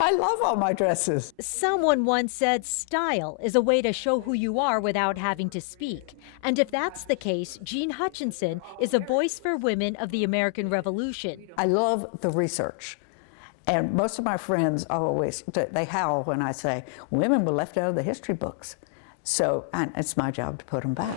I love all my dresses. Someone once said style is a way to show who you are without having to speak. And if that's the case, Jean Hutchinson is a voice for women of the American Revolution. I love the research. And most of my friends always, they howl when I say, women were left out of the history books. So it's my job to put them back.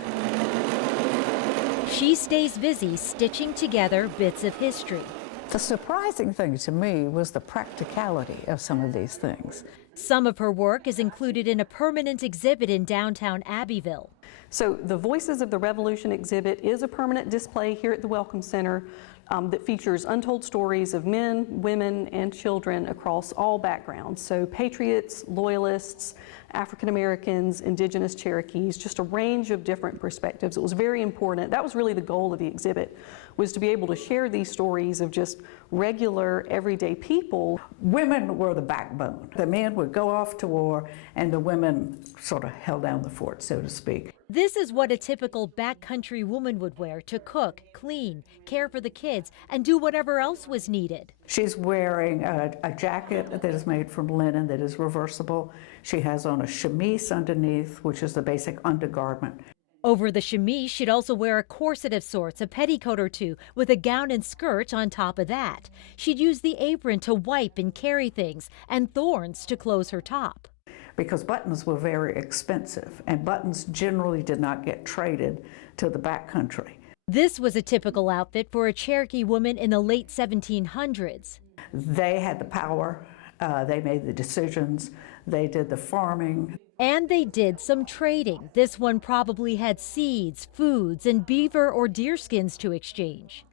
She stays busy stitching together bits of history. The surprising thing to me was the practicality of some of these things. Some of her work is included in a permanent exhibit in downtown Abbeville. So the Voices of the Revolution exhibit is a permanent display here at the Welcome Center that features untold stories of men, women, and children across all backgrounds. So patriots, loyalists, African Americans, indigenous Cherokees, just a range of different perspectives. It was very important. That was really the goal of the exhibit, was to be able to share these stories of just regular, everyday people. Women were the backbone. The men would go off to war, and the women sort of held down the fort, so to speak. This is what a typical backcountry woman would wear to cook, clean, care for the kids, and do whatever else was needed. She's wearing a jacket that is made from linen that is reversible. She has on a chemise underneath, which is the basic undergarment. Over the chemise, she'd also wear a corset of sorts, a petticoat or two, with a gown and skirt on top of that. She'd use the apron to wipe and carry things, and thorns to close her top. Because buttons were very expensive, and buttons generally did not get traded to the backcountry. This was a typical outfit for a Cherokee woman in the late 1700s. They had the power, they made the decisions, they did the farming. And they did some trading. This one probably had seeds, foods, and beaver or deer skins to exchange.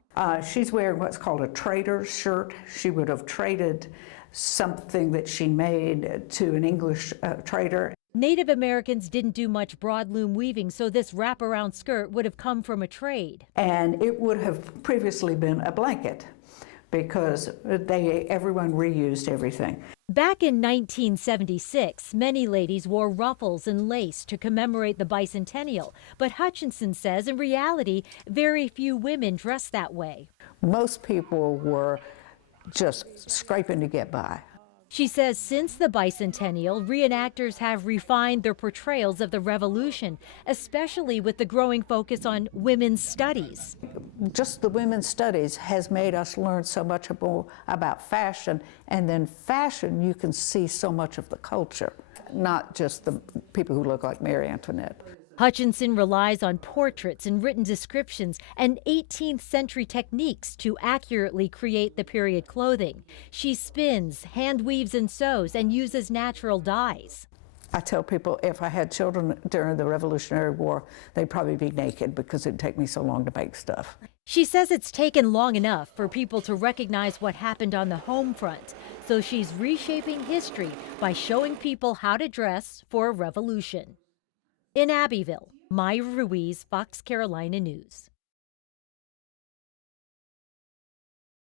She's wearing what's called a trader's shirt. She would have traded something that she made to an English trader. Native Americans didn't do much broadloom weaving, so this wraparound skirt would have come from a trade. And it would have previously been a blanket because everyone reused everything. Back in 1976, many ladies wore ruffles and lace to commemorate the bicentennial, but Hutchinson says in reality, very few women dressed that way. Most people were just scraping to get by. She says since the bicentennial, reenactors have refined their portrayals of the revolution, especially with the growing focus on women's studies. Just the women's studies has made us learn so much more about fashion, and then fashion, you can see so much of the culture, not just the people who look like Mary Antoinette. Hutchinson relies on portraits and written descriptions and 18th century techniques to accurately create the period clothing. She spins, hand weaves and sews, and uses natural dyes. I tell people if I had children during the Revolutionary War, they'd probably be naked because it'd take me so long to make stuff. She says it's taken long enough for people to recognize what happened on the home front, so she's reshaping history by showing people how to dress for a revolution. In Abbeville, Myra Ruiz, Fox Carolina News.